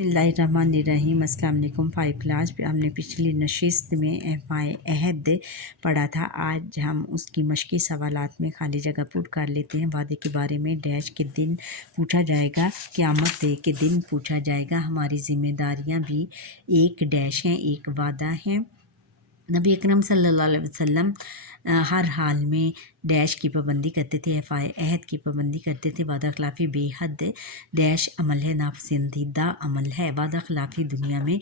बिस्मिल्लाहिर्रहमानिर्रहीम। अस्सलाम वालेकुम। 5 क्लास पे हमने पिछली नशिस्त में फ़ाए अहद पढ़ा था। आज हम उसकी मशक़ी सवालात में खाली जगह पुर कर लेते हैं। वादे के बारे में डैश के दिन पूछा जाएगा, क़यामत के दिन पूछा जाएगा। हमारी ज़िम्मेदारियाँ भी एक डैश हैं, एक वादा है। नबी अकरम सल्लल्लाहु अलैहि वसल्लम हर हाल में डैश की पाबंदी करते थे, फ़ाए अहद की पाबंदी करते थे। वादा खिलाफ़ी बेहद डैश अमल है, नापसंदीदा अमल है। वादा खिलाफ़ी दुनिया में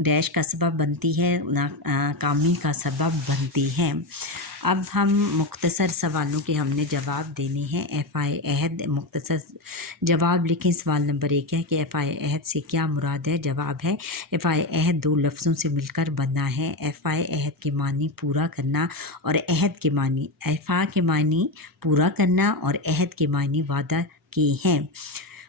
डैश का सबब बनती है, नाकामी का सबब बनती है। अब हम मुख्तसर सवालों के हमने जवाब देने हैं। फ़ाए अहद मुख्तसर जवाब लिखें। सवाल नंबर 1 है कि फ़ाए अहद से क्या मुराद है। जवाब है फ़ाए अहद 2 लफ्ज़ों से मिलकर बना है। फ़ाए अहद के मानी पूरा करना और अहद के मानी, फ़ा के मानी पूरा करना और अहद के मानी वादा के हैं।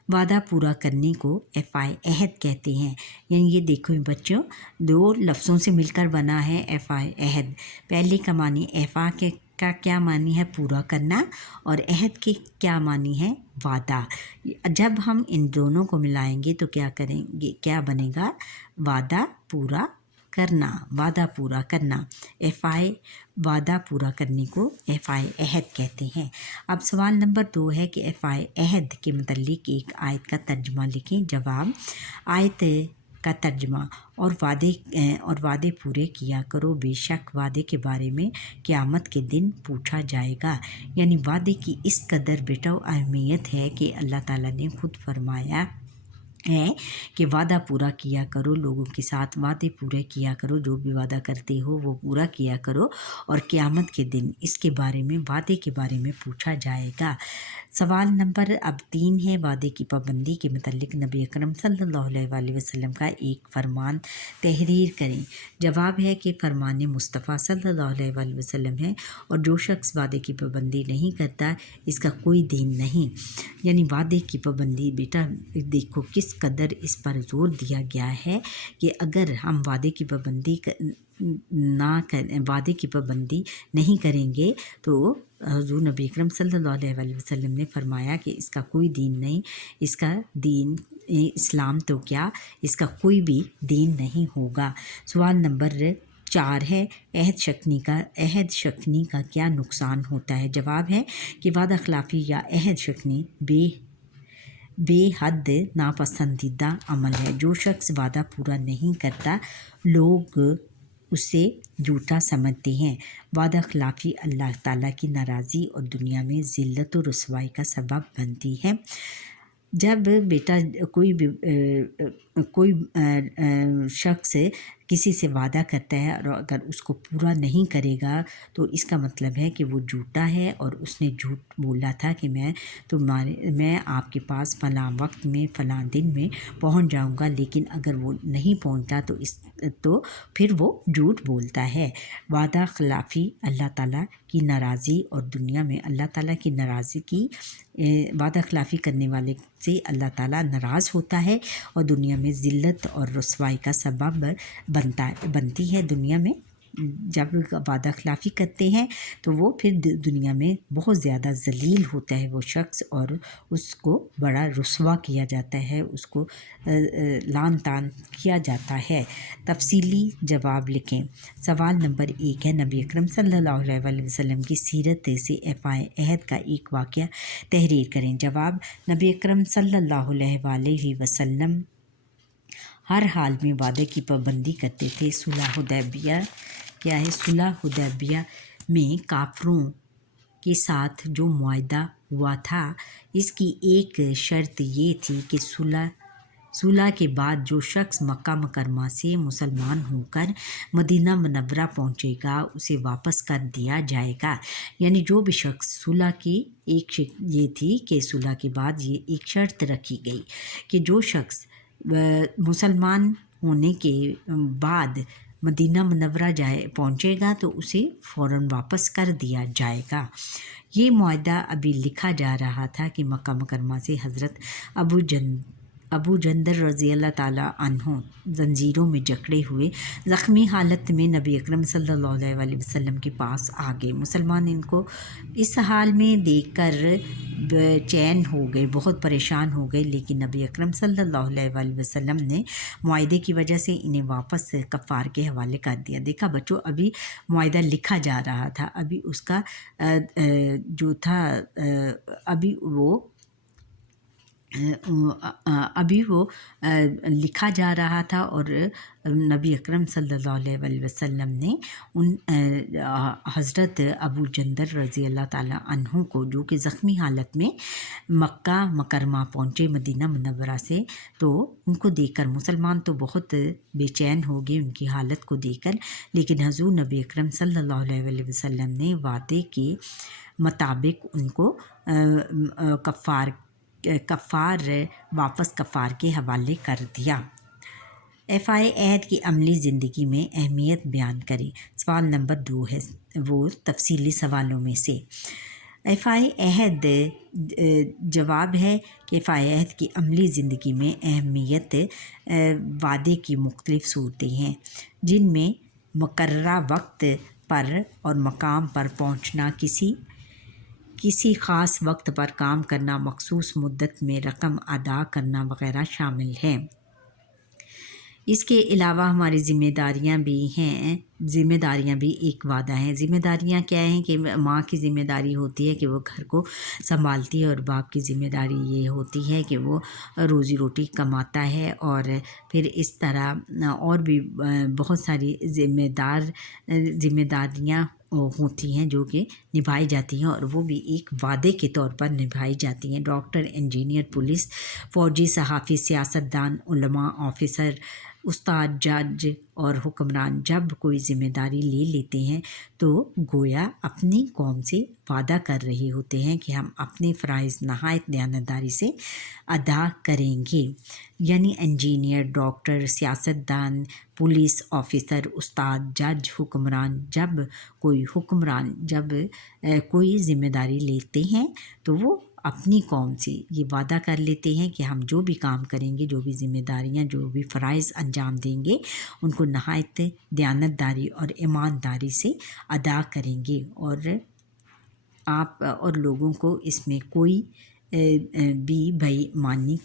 वादा पूरा करने को फ़ाए अहद कहते हैं। यानी ये देखो बच्चों, 2 लफ्ज़ों से मिलकर बना है फ़ाए अहद। पहले का मानी फ़ा के का क्या मानी है, पूरा करना, और अहद के क्या मानी है, वादा। जब हम इन दोनों को मिलाएंगे तो क्या करेंगे, क्या बनेगा, वादा पूरा करना। वादा पूरा करना, फ़ाए वादा पूरा करने को फ़ाए अहद कहते हैं। अब सवाल नंबर 2 है कि फ़ाए अहद के मुतल्लिक एक आयत का तर्जुमा लिखें। जवाब, आयत का तर्जुमा, और वादे पूरे किया करो, बेशक वादे के बारे में क़यामत के दिन पूछा जाएगा। यानी वादे की इस कदर बेटा अहमियत है कि अल्लाह ताला ने खुद फरमाया है कि वादा पूरा किया करो, लोगों के साथ वादे पूरे किया करो, जो भी वादा करते हो वो पूरा किया करो, और क़यामत के दिन इसके बारे में, वादे के बारे में पूछा जाएगा। सवाल नंबर अब 3 है, वादे की पाबंदी के मुतल्लिक नबी अकरम सल्लल्लाहु अलैहि वसल्लम का एक फरमान तहरीर करें। जवाब है कि फरमान मुस्तफ़ा सल्लल्लाहु अलैहि वसल्लम है, और जो शख्स वादे की पाबंदी नहीं करता इसका कोई दीन नहीं। यानी वादे की पाबंदी बेटा देखो किस कदर इस पर ज़ोर दिया गया है कि अगर हम वादे की पाबंदी वादे की पाबंदी नहीं करेंगे तो हुज़ूर नबी अकरम सल्लल्लाहु अलैहि वसल्लम ने फरमाया कि इसका कोई दीन नहीं, इसका दीन इस्लाम तो क्या, इसका कोई भी दीन नहीं होगा। सवाल नंबर 4 है, अहद शकनी का क्या नुकसान होता है। जवाब है कि वादा खिलाफ़ी या अहद शकनी बेहद नापसंदीदा अमल है। जो शख्स वादा पूरा नहीं करता लोग उसे झूठा समझते हैं। वादा खिलाफ़ी अल्लाह ताला की नाराज़ी और दुनिया में ज़िल्लत और रुसवाई का सबब बनती है। जब बेटा कोई शख्स किसी से वादा करता है और अगर उसको पूरा नहीं करेगा तो इसका मतलब है कि वो झूठा है, और उसने झूठ बोला था कि मैं आपके पास फ़लाँ वक्त में फ़लाँ दिन में पहुंच जाऊंगा, लेकिन अगर वो नहीं पहुंचता तो फिर वो झूठ बोलता है। वादा खिलाफ़ी अल्लाह ताला की नाराज़ी और दुनिया में अल्लाह ताला की नाराज़ी की वादा खिलाफ़ी करने वाले से अल्लाह ताला नाराज़ होता है, और दुनिया में ज़िल्लत और रुसवाई का सबब बनती है। दुनिया में जब वादा खिलाफ़ी करते हैं तो वो फिर दुनिया में बहुत ज़्यादा ज़लील होता है वो शख्स, और उसको बड़ा रुसवा किया जाता है, उसको लान तान किया जाता है। तफसीली जवाब लिखें। सवाल नंबर 1 है, नबी अकरम सल्लल्लाहु अलैहि वसल्लम की सीरत से फ़ाए अहद का एक वाक़या तहरीर करें। जवाब, नबी अकरम सल्लल्लाहु अलैहि वसल्लम हर हाल में वादे की पाबंदी करते थे। सुलह हुदैबिया क्या है, सुलह हुदैबिया में काफ़रों के साथ जो मुआहदा हुआ था, इसकी एक शर्त ये थी कि सुलह के बाद जो शख्स मक्का मुकरमा से मुसलमान होकर मदीना मुनव्वरा पहुंचेगा उसे वापस कर दिया जाएगा। यानी जो भी शख्स सुलह की ये थी कि सुलह के बाद ये एक शर्त रखी गई कि जो शख्स मुसलमान होने के बाद मदीना मुनव्वरा पहुंचेगा तो उसे फ़ौरन वापस कर दिया जाएगा। ये मुआहदा अभी लिखा जा रहा था कि मक्का मुकरमा से हज़रत ابو جندر رضی اللہ تعالیٰ عنہ زنجیروں میں جکڑے ہوئے زخمی حالت میں نبی اکرم صلی اللہ علیہ وسلم کے پاس آ گئے۔ مسلمان ان کو اس حال میں دیکھ کر بے چین ہو گئے، بہت پریشان ہو گئے، لیکن نبی اکرم صلی اللہ علیہ وسلم نے معاہدے کی وجہ سے انہیں واپس کفار کے حوالے کر دیا۔ دیکھا بچوں، ابھی معاہدہ لکھا جا رہا تھا، ابھی اس کا جو تھا ابھی وہ لکھا جا رہا تھا، اور نبی اکرم صلی اللہ علیہ وسلم نے حضرت ابو جندر رضی اللہ تعالیٰ عنہ کو، جو کہ زخمی حالت میں مکہ مکرمہ پہنچے مدینہ منورہ سے، تو ان کو دیکھ کر مسلمان تو بہت بے چین ہو گئے ان کی حالت کو دیکھ کر، لیکن حضور نبی اکرم صلی اللہ علیہ وسلم نے وعدے کے مطابق ان کو واپس کفار کے حوالے کر دیا۔ ایفائے عہد کی عملی زندگی میں اہمیت بیان کریں۔ سوال نمبر 2 ہے وہ تفصیلی سوالوں میں سے۔ ایفائے عہد جواب ہے کہ ایفائے عہد کی عملی زندگی میں اہمیت وعدے کی مختلف صورتیں ہیں، جن میں مقررہ وقت پر اور مقام پر پہنچنا، کسی خاص وقت پر کام کرنا، مخصوص مدت میں رقم ادا کرنا وغیرہ شامل ہیں۔ اس کے علاوہ ہماری ذمہ داریاں بھی ہیں، ذمہ داریاں بھی ایک وعدہ ہیں۔ ذمہ داریاں کیا ہیں کہ ماں کی ذمہ داری ہوتی ہے کہ وہ گھر کو سنبھالتی ہے، اور باپ کی ذمہ داری یہ ہوتی ہے کہ وہ روزی روٹی کماتا ہے، اور پھر اس طرح اور بھی بہت ساری ذمہ داریاں ہوتی ہیں جو کہ نبھائی جاتی ہیں، اور وہ بھی ایک وعدے کے طور پر نبھائی جاتی ہیں۔ ڈاکٹر، انجینئر، پولیس، فوجی، صحافی، سیاستدان، علماء، آفیسر، استاد، جج اور حکمران جب کوئی ذمہ داری لے لیتے ہیں تو گویا اپنی قوم سے وعدہ کر رہے ہوتے ہیں کہ ہم اپنے فرائض نہایت دیانتداری سے ادا کریں گے۔ یعنی انجینئر، ڈاکٹر، سیاستدان، پولیس آفیسر، استاد، جج، حکمران جب کوئی ذمہ داری لیتے ہیں تو وہ اپنی قوم سے یہ وعدہ کر لیتے ہیں کہ ہم جو بھی کام کریں گے، جو بھی ذمہ داریاں، جو بھی فرائض انجام دیں گے، ان کو نہایت دیانتداری اور ایمانداری سے ادا کریں گے، اور آپ اور لوگوں کو اس میں کوئی بھی بےایمانی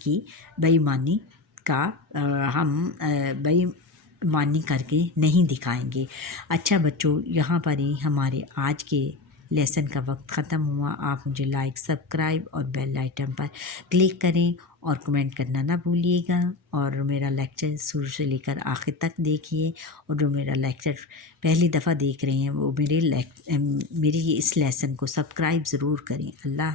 کر کے نہیں دکھائیں گے۔ اچھا بچوں، یہاں پر ہی ہمارے آج کے لیسن کا وقت ختم ہوا۔ آپ مجھے لائک، سبسکرائب اور بیل آئٹم پر کلک کریں اور کمنٹ کرنا نہ بھولیے گا، اور میرا لیکچر شروع سے لے کر آخر تک دیکھیے، اور جو میرا لیکچر پہلی دفعہ دیکھ رہے ہیں وہ میرے اس لیسن کو سبسکرائب ضرور کریں۔ اللہ